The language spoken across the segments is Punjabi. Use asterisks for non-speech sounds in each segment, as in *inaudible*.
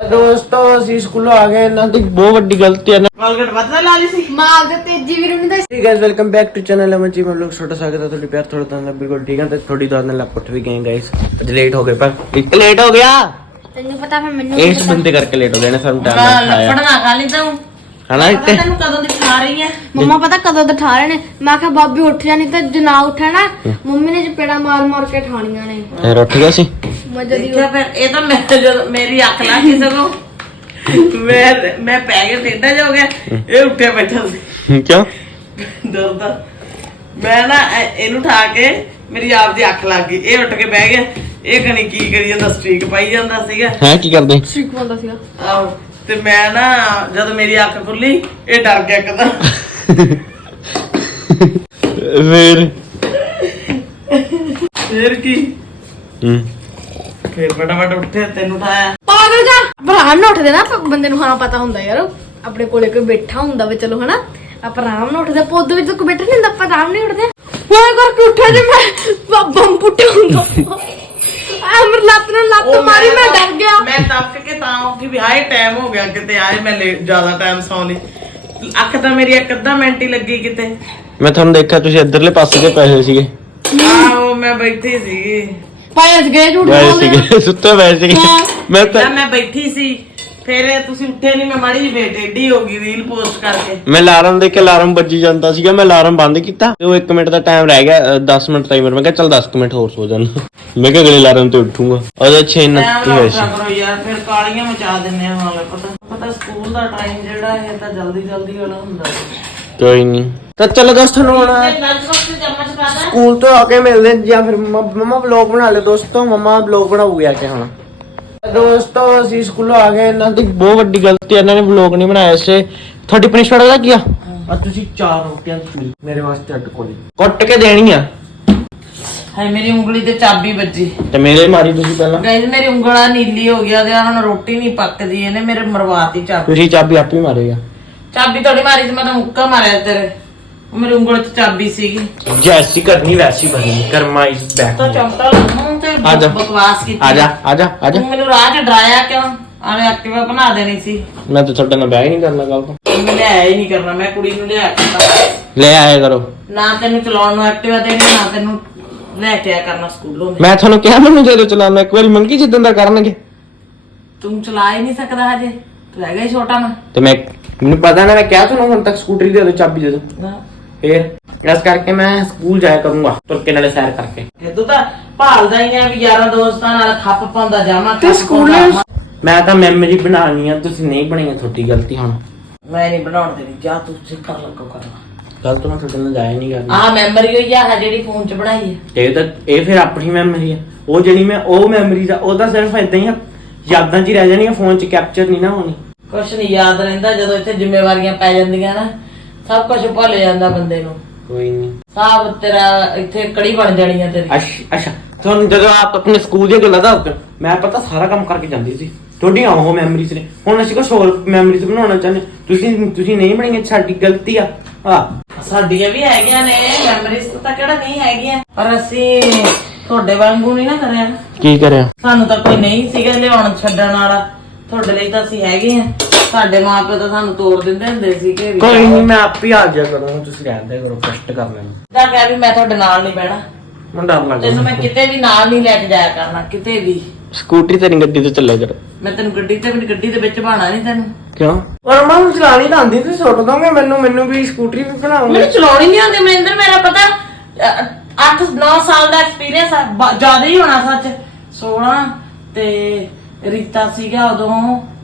ਦੋਸਤੋ ਅਸੀਂ ਸਕੂਲੋਂ ਆ ਗਏ ਇਹਨਾਂ ਦੀ ਬਹੁਤ ਵੱਡੀ ਗਲਤੀ ਹੈ ਕਾਲਗਟ ਵੱਧਦਾ ਲਾ ਲਈ ਸੀ। ਮਾਰ ਦੇ ਤੇਜੀ ਵੀਰ ਨੂੰ ਦੱਸ। Guys welcome back to channel Aman ji ਮੈਂ ਲੋਕ ਛੋਟਾ ਸਾਗਰ ਦਾ ਤੁਹਾਡੇ ਪਿਆਰ ਥੋੜਾ ਤਾਂ ਬਿਲਕੁਲ ਠੀਕ ਹੈ ਤੇ ਥੋੜੀ ਦਾਦ ਨਾਲ ਪੁੱਠ ਵੀ ਗਏ ਗਾਇਸ ਅੱਜ ਲੇਟ ਹੋ ਗਏ ਪਰ ਇੱਕ ਲੇਟ ਹੋ ਗਿਆ। ਤੈਨੂੰ ਪਤਾ ਫਿਰ ਮੈਨੂੰ ਇਸ ਬੰਦੇ ਕਰਕੇ ਲੇਟ ਹੋ ਗਏ ਨੇ ਸਾਨੂੰ ਟਾਈਮ ਨਾ ਖਾਇਆ ਫੜਨਾ ਖਾ ਲਈ ਤੂੰ ਹਨਾ ਪਤਾ ਤੈਨੂੰ ਕਦੋਂ ਦਿਖਾ ਰਹੀ ਆ? ਮੰਮਾ ਪਤਾ ਕਦੋਂ ਦਿਖਾ ਰਹੇ ਨੇ? ਮੈਂ ਕਿਹਾ ਬਾਬੀ ਉੱਠ ਜਾ ਨਹੀਂ ਜਨਾ ਉੱਠਣਾ ਮੰਮੀ ਨੇ ਚਪੇੜਾ ਮਾਰ ਮਾਰ ਕੇ ਠਾਣੀਆਂ ਨੇ। ਫਿਰ ਉੱਠ ਗਿਆ ਸੀ? ਮੇਰੀ ਅੱਖ ਲਾ ਸਗੋਂ ਮੈਂ ਮੈਂ ਪੈ ਗਿਆ ਟੇਡਾ ਜਾ ਗਿਆ ਇਹ ਉੱਠੇ ਬੈਠਾ ਸੀ। ਕਿਉਂ? ਦਰਦਾ ਮੈਂ ਨਾ ਇਹਨੂੰ ਠਾ ਕੇ ਮੇਰੀ ਆਪ ਦੀ ਅੱਖ ਲੱਗ ਇਹ ਉੱਠ ਕੇ ਬਹਿ ਗਿਆ। ਪਾਈ ਜਾਂਦਾ ਸੀਗਾ। ਤੇ ਮੈਂ ਨਾ ਜਦ ਮੇਰੀ ਅੱਖ ਖੁੱਲੀ ਇਹ ਡਰ ਗਿਆ ਇੱਕਦਮ ਫੇਰ? ਫੇਰ ਕੀ? ਹੂੰ। ਫੇਰ ਫਟਾਫਟ ਉੱਠੇ ਤੈਨੂੰ ਉਠਾਇਆ। ਪਾਗਲ ਜਾ। ਆਰਾਮ ਨਾਲ ਉੱਠਦੇ ਨਾ ਬੰਦੇ ਨੂੰ ਹਾਂ ਪਤਾ ਹੁੰਦਾ ਯਾਰ। ਆਪਣੇ ਕੋਲੇ ਕੋਈ ਬੈਠਾ ਹੁੰਦਾ ਵੀ ਚਲੋ ਹਨਾ? ਆਪਾਂ ਆਰਾਮ ਨਾਲ ਉੱਠਦੇ ਪੌਦ ਵਿੱਚ ਕੋਈ ਬੈਠਾ ਨਹੀਂ ਹੁੰਦਾ ਆਪਾਂ ਆਰਾਮ ਨਹੀਂ ਉੱਠਦੇ। ਹੋਰ ਕਰਕੇ ਉੱਠਿਆ ਜੇ ਮੈਂ। ਬੰਬ ਪੁੱਟਿਆ ਹੁੰਦਾ। ਅਮਰ ਲੱਤ ਨਾਲ ਲੱਤ ਮਾਰੀ ਮੈਂ ਡਰ ਗਿਆ। ਮੈਂ ਤੱਕ ਕੇ ਤਾਂ ਉੱਠੀ ਵੀ ਹਾਏ ਟਾਈਮ ਹੋ ਗਿਆ ਕਿਤੇ ਆਏ ਮੈਂ ਲੇਟ ਜ਼ਿਆਦਾ ਟਾਈਮ ਸੌਂ ਲਈ ਅੱਖ ਤਾਂ ਮੇਰੀ ਇੱਕ ਅੱਧਾ ਮਿੰਟ ਹੀ ਲੱਗੀ ਕਿਤੇ। ਮੈਂ ਤੁਹਾਨੂੰ ਦੇਖਿਆ ਤੁਸੀਂ ਇੱਧਰਲੇ ਪਾਸੇ ਤੇ ਪਏ ਹੋਏ ਸੀਗੇ। ਆਹੋ ਮੈਂ ਬੈਠੀ ਸੀ। ਪਾਇਸ ਗਏ ਝੂਠ ਬੋਲਦੇ ਸੀਗੇ ਸੁੱਤੇ ਪਏ ਸੀਗੇ। ਮੈਂ ਤਾਂ ਮੈਂ ਬੈਠੀ ਸੀ। ਫਿਰ ਤੁਸੀਂ ਉੱਠੇ ਨਹੀਂ ਮੈਂ ਮਾੜੀ ਜਿਹੀ ਫੇਰ ਟੇਢੀ ਹੋ ਗਈ ਰੀਲ ਪੋਸਟ ਕਰਕੇ। ਮੈਂ ਅਲਾਰਮ ਦੇਖ ਕੇ ਅਲਾਰਮ ਵੱਜੀ ਜਾਂਦਾ ਸੀਗਾ ਮੈਂ ਅਲਾਰਮ ਬੰਦ ਕੀਤਾ ਤੇ ਉਹ 1 ਮਿੰਟ ਦਾ ਟਾਈਮ ਰਹਿ ਗਿਆ 10 ਮਿੰਟ ਟਾਈਮਰ ਮੈਂ ਕਿਹਾ ਚੱਲ 10 ਕੁ ਮਿੰਟ ਹੋਰ ਸੋ ਜਾਣਾ ਮੈਂ ਕਿਹਾ ਅਗਲੇ ਅਲਾਰਮ ਤੇ ਉੱਠੂਗਾ। ਉਹਦੇ 6 ਟਾਈਮ ਨੱਤੀ ਨਾ ਹੋਏ ਉੱਠਿਆ ਸੀ। ਕਰੋ ਯਾਰ ਫਿਰ ਕਾਲੀਆਂ ਮਚਾ ਦਿੰਨੇ ਆ ਹਾਲੇ ਪਤਾ ਪਤਾ ਸਕੂਲ ਦਾ ਟਾਈਮ ਜਿਹੜਾ ਇਹ ਤਾਂ ਜਲਦੀ ਜਲਦੀ ਵਾਲਾ ਹੁੰਦਾ ਕੋਈ ਨਹੀਂ ਤਾਂ ਚਲੋ ਦੋਸਤੋ ਨੂੰ ਹੁਣ ਲੰਚ ਬਾਕਸ ਤੇ ਚਮਚ ਪਾ ਦੇ ਸਕੂਲ ਤੋਂ ਆ ਕੇ ਮਿਲਦੇ ਹਾਂ ਜਾਂ ਫਿਰ ਮਮਾ ਵਲੌਗ ਬਣਾ ਲੈ ਦੋਸਤੋ ਮਮਾ ਵਲੌਗ ਬਣਾਉਗੀ ਆ ਕੇ ਹੁਣ। ਦੋਸਤੋ ਅਸੀਂ ਸਕੂਲੋਂ ਆ ਗਏ। ਇਹਨਾਂ ਦੀ ਬਹੁਤ ਵੱਡੀ ਗਲਤੀ ਹੈ, ਇਹਨਾਂ ਨੇ ਵਲੌਗ ਨਹੀਂ ਬਣਾਇਆ ਇਸੇ ਤੁਹਾਡੀ ਪਨਿਸ਼ਮੈਂਟ ਦਾ ਕੀ ਆ? ਆ ਤੁਸੀਂ ਚਾਰ ਰੋਟੀਆਂ ਚੂਰੀ ਮੇਰੇ ਵਾਸਤੇ ਅੱਡ ਕੋਲੀ। ਕੁੱਟ ਕੇ ਦੇਣੀ ਆ। ਹਾਏ ਮੇਰੀ ਉਂਗਲੀ ਤੇ ਚਾਬੀ ਵੱਜੀ। ਤੇ ਮੇਰੇ ਮਾਰੀ ਤੁਸੀਂ ਪਹਿਲਾਂ। ਗਾਇਜ਼ ਮੇਰੀ ਉਂਗਲਾ ਨੀਲੀ ਹੋ ਗਿਆ ਤੇ ਹੁਣ ਰੋਟੀ ਨਹੀਂ ਪੱਕਦੀ ਇਹਨੇ ਮੇਰੇ ਮਰਵਾਤੀ ਚਾਬੀ। ਤੁਸੀਂ ਚਾਬੀ ਆਪੇ ਮਾਰੇਗਾ ਚਾਬੀ ਤੁਹਾਡੀ ਮਾਰੀ ਤੇ ਮੈਂ ਤਾਂ ਮੁੱਕਾ ਮਾਰਿਆ ਤੇਰੇ। ਉਹ ਮੇਰੀ ਉਂਗਲ 'ਚ ਚਾਬੀ ਸੀਗੀ। ਜੈਸੀ ਕਰਨੀ ਵੈਸੀ ਬਣਨੀ ਕਰਮਾ ਇਜ਼ ਤਾਂ ਬੈਕ ਚਮਟਾ ਲਾਉਂ ਤੇ ਆ ਜਾ। ਬਕਵਾਸ ਕੀਤੀ। ਆ ਜਾ ਆ ਜਾ ਆ ਜਾ। ਤੂੰ ਮੈਨੂੰ ਰਾਹ 'ਚ ਡਰਾਇਆ ਕਿਉਂ? ਆਵੇਂ ਐਕਟਿਵਾ ਬਣਾ ਦੇਣੀ ਸੀ। ਮੈਂ ਤਾਂ ਤੁਹਾਡੇ ਨਾਲ ਬਹਿ ਹੀ ਨਹੀਂ ਕਰਨਾ ਗੱਲ ਤੋਂ। ਮੈਂ ਲਿਆਇਆ ਹੀ ਨਹੀਂ ਕਰਨਾ ਮੈਂ ਕੁੜੀ ਨੂੰ ਲਿਆ ਕੇ ਦਿੱਤਾ। ਲੈ ਆਇਆ ਕਰੋ। ਨਾ ਤੈਨੂੰ ਚਲਾਉਣ ਨੂੰ ਐਕਟਿਵਾ ਦੇਣੀ ਨਾ ਤੈਨੂੰ ਲੈ ਕੇ ਆਇਆ ਕਰਨਾ ਸਕੂਲੋਂ ਮੈਂ। ਮੈਂ ਤੁਹਾਨੂੰ ਕਿਹਾ ਮੈਨੂੰ ਜਦੋਂ ਚਲਾਉਣਾ ਇੱਕ ਵਾਰੀ ਮੰਗੀ ਜਿੱਦਾਂ ਦਾ ਕਰਨਗੇ। ਤੂੰ ਚਲਾ ਹੀ ਨਹੀਂ ਸਕਦਾ ਹਜੇ ਤੂੰ ਹੈਗਾ ਹੀ ਛੋਟਾ ਮੈਂ ਤੇ ਮੈਂ ਮੈਨੂੰ ਪਤਾ ਨਾ ਮੈਂ ਕਿਹਾ ਤੁਹਾਨੂੰ ਹੁਣ ਤੱਕ ਸਕੂਟਰੀ ਦੇ ਦੋ ਚਾਬੀ ਦੇ ਦੋ ਨਾ। ਫੇਰ ਇਸ ਕਰਕੇ ਮੈਂ ਸਕੂਲ ਜਾਇਆ ਕਰੂੰਗਾ ਤੁਰ ਕੇ ਨਾਲੇ ਸੈਰ ਕਰਕੇ। ਇਹ ਤੂੰ ਤਾਂ ਭਾਲਦਾ ਹੀ ਆ ਵੀ ਯਾਰਾਂ ਦੋਸਤਾਂ ਨਾਲ ਖੱਪ ਪਾਉਂਦਾ ਜਾਵਾਂ ਤੇ ਖੱਪ ਸਕੂਲ ਪਾਉਂਦਾ ਆਵਾਂ। ਮੈਂ ਤਾਂ ਮੈਮਰੀ ਬਣਾਉਣੀ ਆ ਤੁਸੀਂ ਨਹੀਂ ਬਣਾਈ ਤੁਹਾਡੀ ਗਲਤੀ ਹੁਣ। ਮੈਂ ਨਹੀਂ ਬਣਾਉਣ ਦੇਣੀ ਜਾ ਤੂੰ ਸਿੱਖਰ ਲੱਗੋ ਕਰਵਾ ਗਲਤ ਮੈਂ ਤੁਹਾਡੇ ਨਾਲ ਜਾਇਆ ਨਹੀਂ ਕਰਨੀ। ਆਹ ਮੈਮਰੀ ਹੋਈ ਆ ਆਹ ਜਿਹੜੀ ਫੋਨ 'ਚ ਬਣਾਈ ਹੈ ਤੇ ਇਹ ਤਾਂ ਇਹ ਫਿਰ ਆਪਣੀ ਮੈਮਰੀ ਆ। ਉਹ ਜਿਹੜੀ ਮੈਂ ਉਹ ਮੈਮਰੀ ਦਾ ਉਹ ਤਾਂ ਸਿਰਫ ਇਦਾਂ ਹੀ ਆ। ਯਾਦਾਂ 'ਚ ਹੀ ਰਹਿ ਜਾਣੀਆਂ ਫੋਨ 'ਚ ਕੈਪਚਰ ਨਹੀਂ ਨਾ ਹੋਣੀ। ਕੁਛ ਨਹੀਂ ਯਾਦ ਰਹਿੰਦਾ ਜਦੋਂ ਇੱਥੇ ਜ਼ਿੰਮੇਵਾਰੀਆਂ ਪੈ ਜਾਂਦੀਆਂ ਨਾ ਸਭ ਕੁਝ ਭੁੱਲ ਜਾਂਦਾ ਬੰਦੇ ਨੂੰ। ਕੋਈ ਨਹੀਂ ਸਭ ਤੇਰਾ ਇੱਥੇ ਕੜੀ ਬਣ ਜਾਣੀ ਆ ਤੇਰੀ। ਅੱਛਾ ਅੱਛਾ। ਤੁਹਾਨੂੰ ਜਦੋਂ ਆਪ ਆਪਣੇ ਸਕੂਲ ਦੀਆਂ ਗੱਲਾਂ ਦੱਸਦੇ ਹੋ, ਮੈਂ ਪਤਾ ਸਾਰਾ ਕੰਮ ਕਰਕੇ ਜਾਂਦੀ ਸੀ। ਤੁਹਾਡੀਆਂ ਉਹ ਮੈਮਰੀਜ਼ ਨੇ। ਹੁਣ ਅਸੀਂ ਕੁਝ ਹੋਰ ਮੈਮਰੀਜ਼ ਬਣਾਉਣਾ ਚਾਹੁੰਦੇ। ਤੁਸੀਂ ਤੁਸੀਂ ਨਹੀਂ ਬਣਾਈਆਂ ਸਾਡੀ ਗਲਤੀ ਆ। ਆ। ਸਾਡੀਆਂ ਵੀ ਹੈਗੀਆਂ ਨੇ ਮੈਮਰੀਜ਼ ਤਾਂ ਕਿਹੜਾ ਨਹੀਂ ਹੈਗੀਆਂ। ਪਰ ਅਸੀਂ ਤੁਹਾਡੇ ਵਾਂਗੂ ਨਹੀਂ ਨਾ ਕਰਿਆ। ਕੀ ਕਰਿਆ? ਸਾਨੂੰ ਤਾਂ ਕੋਈ ਨਹੀਂ ਸੀਗਾ ਲਿਆਉਣ ਛੱਡਣ ਵਾਲਾ। ਤੁਹਾਡੇ ਲਈ ਤਾਂ ਅਸੀਂ ਹੈਗੇ ਆ। ਸਾਡੇ ਮਾਪੇ ਤਾਂ ਸਾਨੂੰ ਤੋੜ ਦਿੰਦੇ ਹੁੰਦੇ ਸੀਗੇ ਵੀ ਕੋਈ ਨਹੀਂ ਮੈਂ ਆਪ ਹੀ ਆ ਜਾ ਕਰੂੰਗਾ ਤੁਸੀਂ ਰਹਿੰਦੇ ਕਰੋ ਕਸ਼ਟ ਕਰ ਲੈਣਾ। ਤਾਂ ਕਹਿ ਵੀ ਮੈਂ ਤੁਹਾਡੇ ਨਾਲ ਨਹੀਂ ਬਹਿਣਾ। ਮੈਨੂੰ ਡਰ ਲੱਗਦਾ। ਤੈਨੂੰ ਮੈਂ ਕਿਤੇ ਵੀ ਨਾਲ ਨਹੀਂ ਲੈ ਕੇ ਜਾਇਆ ਕਰਨਾ ਕਿਤੇ ਵੀ। ਸਕੂਟਰੀ ਤੇ ਨਹੀਂ ਗੱਡੀ ਤੇ ਚੱਲਿਆ ਕਰ। ਮੈਂ ਤੈਨੂੰ ਗੱਡੀ ਤੇ ਵੀ ਗੱਡੀ ਦੇ ਵਿੱਚ ਬਾਣਾ ਨਹੀਂ ਤੈਨੂੰ। ਕਿਉਂ? ਪਰ ਮੈਂ ਚਲਾਣੀ ਤਾਂ ਆਂਦੀ ਤੁਸੀਂ ਸੁੱਟ ਦੋਗੇ ਮੈਨੂੰ ਮੈਨੂੰ ਵੀ ਸਕੂਟਰੀ ਵੀ ਬਣਾਉਂਗੇ ਮੈਨੂੰ ਚਲਾਉਣੀ ਨਹੀਂ ਆਉਂਦੀ ਮਨਿੰਦਰ ਮੇਰਾ ਪਤਾ 8-9 ਸਾਲ ਦਾ ਐਕਸਪੀਰੀਅੰਸ ਆ ਬ- ਜ਼ਿਆਦਾ ਹੀ ਹੋਣਾ ਸੱਚ। 16 ਤੇ ਰੀਤਾ ਸੀਗਾ ਉਦੋਂ।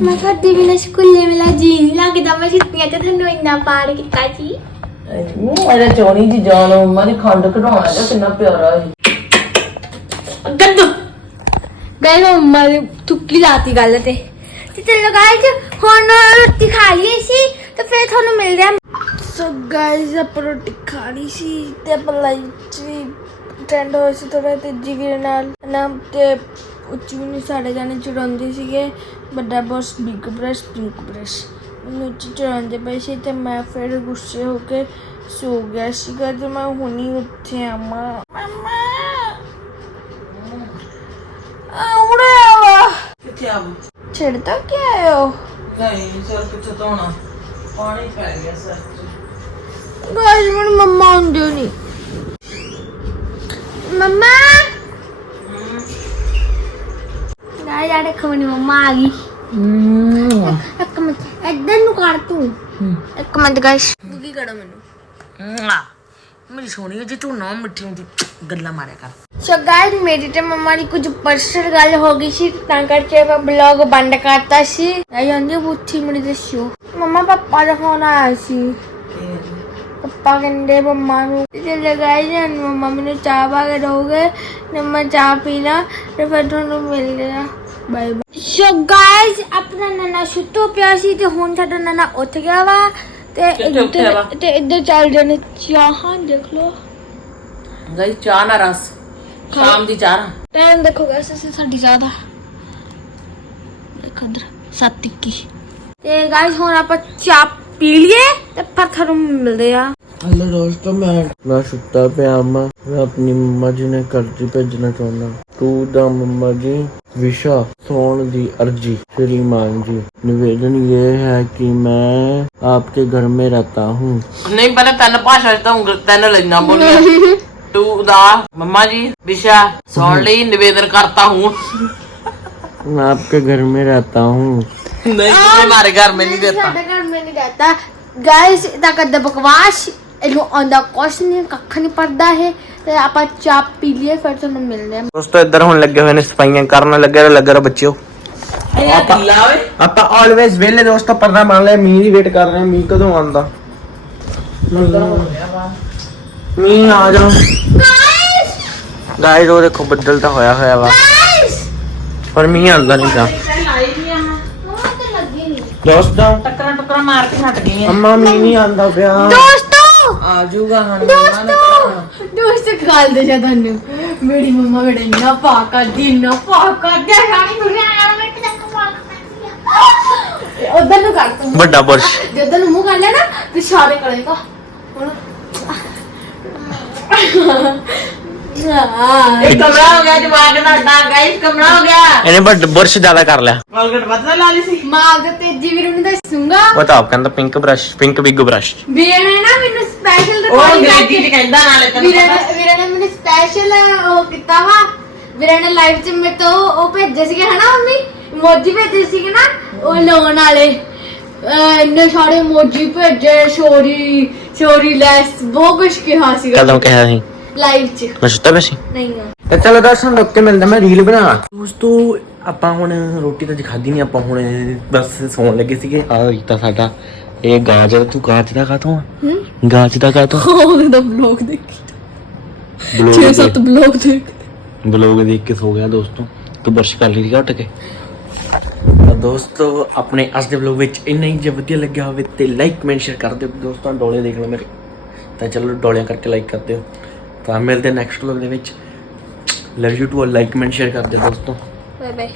ਮੈਂ ਤੁਹਾਡੇ ਬਿਨਾ ਸਕੂਲੇ ਮੇਲਾ ਜੀ ਨਹੀਂ ਲੱਗਦਾ। ਮੈਂ ਛੁੱਟੀਆਂ ਤੇ ਤੁਹਾਨੂੰ ਇੰਨਾ ਪਾਰ ਕੀਤਾ ਜੀ। ਮੇਰੇ ਚੋਣੀ ਜੀ ਜਾਨ ਮਾਰੀ ਖੰਡ ਕਢਾਉਣਾ ਜਾਂ ਕਿੰਨਾ ਪਿਆਰਾ ਹੈ ਗੱਦੂ। ਗਾਇਸ ਮੰਮਾ ਦੀ ਤੁੱਕੀ ਲਾਤੀ ਗੱਲ ਤੇ। ਤੇ ਤੇ ਚਲੋ ਗਾਇਸ ਹੁਣ ਰੋਟੀ ਖਾ ਲਈ ਸੀ ਤੇ ਫਿਰ ਤੁਹਾਨੂੰ ਮਿਲਦੇ ਆ ਸੋ ਗਾਇਸ ਆਪਾਂ ਰੋਟੀ ਖਾ ਲਈ ਸੀ ਤੇ ਆਪਾਂ ਵੀ ਟ੍ਰੈਂਡ ਹੋਇਆ ਸੀ ਥੋੜਾ ਵੀਰੇ ਨਾਲ। ਨਾ ਤੇ ਉੱਚੀ ਵੀ ਨਹੀਂ ਸਾਡੇ ਜਾਣੇ ਚੁਰਾਉਂਦੇ ਸੀਗੇ। ਵੱਡਾ ਬਸ ਬਿਗ ਬ੍ਰਸ਼ ਪਿੰਕ ਬ੍ਰਸ਼ ਮੈਨੂੰ ਉੱਚੀ ਚੁਰਾਉਂਦੇ ਪਏ ਸੀ ਤੇ ਮੈਂ ਫਿਰ ਗੁੱਸੇ ਹੋ ਕੇ ਸੋ ਗਿਆ ਸੀਗਾ ਤੇ ਮੈਂ ਹੁਣੀ ਉੱਠਿਆ ਮਾਂ। ਮਮਾ! ਆ ਉੜਿਆ ਵਾ। ਕਿੱਥੇ ਆ ਛੇੜਦਾ ਕੀ ਆਇਓ। ਨਹੀਂ ਸਰ ਕਿੱਥੇ ਧੋਣਾ ਪਾਣੀ ਪੈ ਗਿਆ ਸਰ। ਗਾਇਸ ਮੈਨੂੰ ਮੰਮਾ ਆਉਂਦੀ ਨਹੀਂ ਮੰਮਾ! ਆ ਦੇਖੋ ਮੇਰੀ ਮੰਮਾ ਆ ਗਈ ਇੱਕ ਮਿੰਟ ਇੱਧਰ ਨੂੰ ਕਰ ਤੂੰ ਇੱਕ ਮਿੰਟ ਗਾਇਸ ਬੁਗੀ ਕਰੋ ਮੈਨੂੰ ਮੁਆ। ਮੇਰੀ ਸੋਹਣੀ ਜੀ ਤੂੰ ਨਾ ਮਿੱਠੀ ਹੁੰਦੀ ਗੱਲਾਂ ਮਾਰਿਆ ਕਰ ਸੋ ਗਾਇਸ ਮੇਰੀ ਤੇ ਮੰਮਾ ਦੀ ਕੁਝ ਪਰਸਨਲ ਗੱਲ ਹੋ ਗਈ ਸੀ ਤਾਂ ਕਰਕੇ ਮੈਂ ਬਲੌਗ ਬੰਦ ਕਰਤਾ ਸੀ ਇਹ ਜਾਂਦੀ ਬੁੱਥੀ ਮੈਨੂੰ ਦੱਸਿਓ ਮੰਮਾ ਪਾਪਾ ਦਾ ਫੋਨ ਆਇਆ ਸੀ ਪਪਾ ਕਹਿੰਦੇ ਮੰਮਾ ਨੂੰ ਤੇ ਲਗਾਈ ਜਾਨ ਮੰਮਾ ਮੈਨੂੰ ਚਾਹ ਪਾ ਕੇ ਦੋਗੇ ਮੈਂ ਚਾਹ ਪੀਣਾ ਤੇ ਫਿਰ ਤੁਹਾਨੂੰ ਮਿਲ ਲਿਆ ਬਾਏ ਬਾਏ ਸੋ ਗਾਇਸ ਆਪਣਾ ਨਨਾ ਸੁੱਤੋ ਪਿਆ ਸੀ ਤੇ ਹੁਣ ਸਾਡਾ ਨਨਾ ਉੱਠ ਗਿਆ ਵਾ ਤੇ ਕਿੱਥੇ ਉੱਠਿਆ ਵਾ? ਇੱਧਰ ਤੇ ਇੱਧਰ ਚੱਲ ਜਾਣੇ ਚਾਹਾਂ ਦੇਖ ਲਓ। ਗਈ ਚਾਹ ਨਾ ਰਸ। ਸ਼ਾਮ ਦੀ ਚਾਹ ਟਾਈਮ ਦੇਖੋ ਗਾਇਸ ਅਸੀਂ ਸਾਡੀ ਜ਼ਿਆਦਾ। ਇਧਰ ਸੱਤ ਇੱਕੀ। ਤੇ ਗਾਇਸ ਹੁਣ ਆਪਾਂ ਚਾਹ ਪੀ ਲਈਏ ਤੇ ਫਿਰ ਤੁਹਾਨੂੰ ਮਿਲਦੇ ਆ। हेलो दोस्तों ਮੈਂ ਸੁੱਤਾ ਪਿਆ पिया मैं ਆਪਣੀ ਮੰਮਾ ਜੀ ਨੇ ਕਰਜ਼ੀ ਭੇਜਣਾ ਚਾਹੁੰਦਾ। ਤੂੰ ਦਾ ਮੰਮਾ ਜੀ ਵਿਸ਼ਾ ਸੌਣ ਦੀ ਅਰਜੀ ਸ਼੍ਰੀਮਾਨ ਜੀ। निवेदन ये है कि मैं आपके घर में रहता हूँ ਨਹੀਂ ਪਹਿਲਾਂ ਤਿੰਨ ਭਾਸ਼ਾ ਚ ਤਾਂ ਉਂਗਲ ਲੈਣਾ ਬੋਲੀਆਂ। ਤੂੰ ਦਾ ਮੰਮਾ ਜੀ ਵਿਸ਼ਾ ਸੌਣ ਲਈ ਨਿਵੇਦਨ ਕਰਤਾ ਹੂੰ। ਮੈਂ आपके घर में रहता हूँ ਨਹੀਂ ਤੁਸੀਂ ਘਰ ਮੈਂ ਨਹੀਂ ਦੇਤਾ ਸਾਡੇ ਘਰ में नहीं ਇਹਨੂੰ ਆਉਂਦਾ ਕੁਛ ਨਹੀਂ ਕੱਖ ਨਹੀਂ ਪੜਦਾ ਹੈ ਤੇ ਆਪਾਂ ਚਾਹ ਪੀ ਲਈਏ ਫਿਰ ਤੁਹਾਨੂੰ ਮਿਲਦੇ ਆ ਦੋਸਤੋ ਇੱਧਰ ਹੁਣ ਲੱਗੇ ਹੋਏ ਨੇ ਸਫਾਈਆਂ ਕਰਨ ਲੱਗੇ ਲੱਗੇ ਰਹੋ ਬੱਚਿਓ। ਇਹ ਢਿੱਲਾ ਓਏ। ਆਪਾਂ ਆਲਵੇਜ਼ ਵੇਲੇ ਦੋਸਤੋ ਪਰਨਾ ਮੰਨ ਲਿਆ ਮੀਂਹ ਦੀ ਵੇਟ ਕਰ ਰਹੇ ਹਾਂ ਮੀਂਹ ਕਦੋਂ ਆਉਂਦਾ? ਮੀਂਹ ਆ ਜਾ ਗਾਇਸ ਗਾਇਸ ਉਹ ਦੇਖੋ ਬੱਦਲ ਤਾਂ ਹੋਇਆ ਹੋਇਆ ਵਾ। ਪਰ ਮੀਂਹ ਆਉਂਦਾ ਨਹੀਂ ਤਾਂ ਲਾਈ ਨਹੀਂ ਆ ਉਹ ਤੇ ਲੱਗੀ ਨਹੀਂ ਦੋਸਤੋ ਟੱਕਰਾਂ ਟੁਕਰਾਂ ਮਾਰ ਕੇ ਹਟ ਗਈਆਂ। ਅੰਮਾ ਮੀਂਹ ਨਹੀਂ ਆਉਂਦਾ ਪਿਆ। ਦੋਸਤੋ ਆ ਜਾਊਗਾ ਹੁਣ ਦੋਸਤੋ ਦੋਸਤ ਗੱਲ ਦੇ ਜਾ ਤੁਹਾਨੂੰ। ਮੇਰੀ ਮੰਮਾ ਬੜਾ ਇੰਨਾ ਪਾ ਕਰਦੀ ਇੰਨਾ ਪਾ ਕਰਦੀ। ਆ ਰਾਣੀ ਦੁਨੀਆ ਆ ਮੈਂ ਤੱਕ ਪਾ ਕਰਦੀ ਆ। ਉਧਰ ਨੂੰ ਕਰ ਤੂੰ। ਵੱਡਾ ਬੁਰਸ਼ ਜਦੋਂ ਨੂੰ ਮੂੰਹ ਕਰ ਨਾ ਤੇ ਸਾਰੇ ਕਰੇਗਾ ਹੁਣ। ਆਹ। ਇਹ ਕਮਰਾ ਹੋ ਗਿਆ ਜਵਾਕ ਦਾ ਦਾ ਗਾਇਸ ਕਮਰਾ ਹੋ ਗਿਆ। ਇਹਨੇ ਵੱਡਾ ਬੁਰਸ਼ ਜ਼ਿਆਦਾ ਕਰ ਲਿਆ। ਮਾਲਗਟ ਪਤਾ ਲਾ ਲਈ ਸੀ। ਮਾਂ ਦੇ ਤੇਜੀ ਵੀਰ ਨੂੰ ਦੱਸੂਗਾ। ਉਹ ਤਾਂ ਆਪ ਕਹਿੰਦਾ pink brush pink big brush ਵੀਰੇ ਨੇ ਨਾ ਮੈਨੂੰ ਸਪੈਸ਼ਲ ਉਹ ਰਿਕਾਰਡਿੰਗ ਅੰਗਰੇਜ਼ੀ ਚ ਕਹਿੰਦਾ ਨਾਲੇ ਤੈਨੂੰ ਵੀਰੇ ਪਤਾ। ਨੇ ਵੀਰੇ ਨੇ ਮੈਨੂੰ ਸਪੈਸ਼ਲ ਉਹ ਕੀਤਾ ਵਾ। ਵੀਰੇ ਨੇ ਲਾਈਵ ਚ ਮੇਰੇ ਤੋਂ ਉਹ ਭੇਜੇ ਸੀਗੇ ਹਨਾ ਮੰਮੀ? ਇਮੋਜੀ ਭੇਜੇ ਸੀਗੇ ਨਾ ਉਹ ਲੋਨ ਵਾਲੇ। ਅਹ ਇੰਨੇ ਸਾਰੇ ਇਮੋਜੀ ਭੇਜੇ ਸ਼ੋਰੀ ਸ਼ੋਰੀ ਲੈਸ ਬਹੁਤ ਕੁਝ ਕਿਹਾ ਸੀਗਾ। ਕਦੋਂ ਕਿਹਾ ਸੀ? ਲਾਈਵ ਚ। ਮੈਂ ਸੁੱਤਾ ਪਿਆ ਸੀ। ਨਹੀਂ ਆ। ਤੇ ਚਲੋ ਦਰਸ਼ਨ ਰੁੱਕ ਕੇ ਮਿਲਦਾ ਮੈਂ ਰੀਲ ਬਣਾ। ਦੋਸਤੋ ਆਪਾਂ ਹੁਣ ਰੋਟੀ ਤਾਂ ਖਾਦੀ ਨਹੀਂ ਆਪਾਂ ਹੁਣ ਬਸ ਸੌਣ ਲੱਗੇ ਸੀਗੇ। ਆ ਰੀਤਾ ਸਾਡਾ ਇਹ ਗਾਜ ਤੂੰ ਗਾਜ ਦਾ ਕਾਤੋਂ ਹੂੰ? ਗਾਜ ਦਾ ਕਾਤੋਂ *laughs* ਉਹਦਾ ਬਲੌਗ ਦੇਖੀ ਬਲੌਗ ਬਲੌਗ ਦੇਖ ਬਲੌਗ ਦੇਖ ਕੇ ਸੋ ਗਿਆ ਦੋਸਤੋ ਤੂੰ। ਬਰਸ਼ ਕਰ ਲਈ ਉੱਠ ਕੇ। ਤਾਂ ਦੋਸਤੋ ਆਪਣੇ ਅੱਜ ਦੇ ਵਲੌਗ ਵਿੱਚ ਇੰਨਾ ਹੀ। ਜੇ ਵਧੀਆ ਲੱਗਿਆ ਹੋਵੇ ਤੇ ਲਾਈਕ ਕਮੈਂਟ ਸ਼ੇਅਰ ਕਰ ਦਿਓ। ਦੋਸਤੋ ਡੋਲੇ ਦੇਖ ਲਓ ਮੇਰੇ। ਤਾਂ ਚਲੋ ਡੋਲਿਆਂ ਕਰਕੇ ਲਾਈਕ ਕਰ ਦਿਓ। ਤਾਂ ਮਿਲਦੇ ਨੈਕਸਟ ਵਲੌਗ ਦੇ ਵਿੱਚ। Love you too like comment share ਕਰ ਦਿਓ ਦੋਸਤੋ ਬਾਏ ਬਾਏ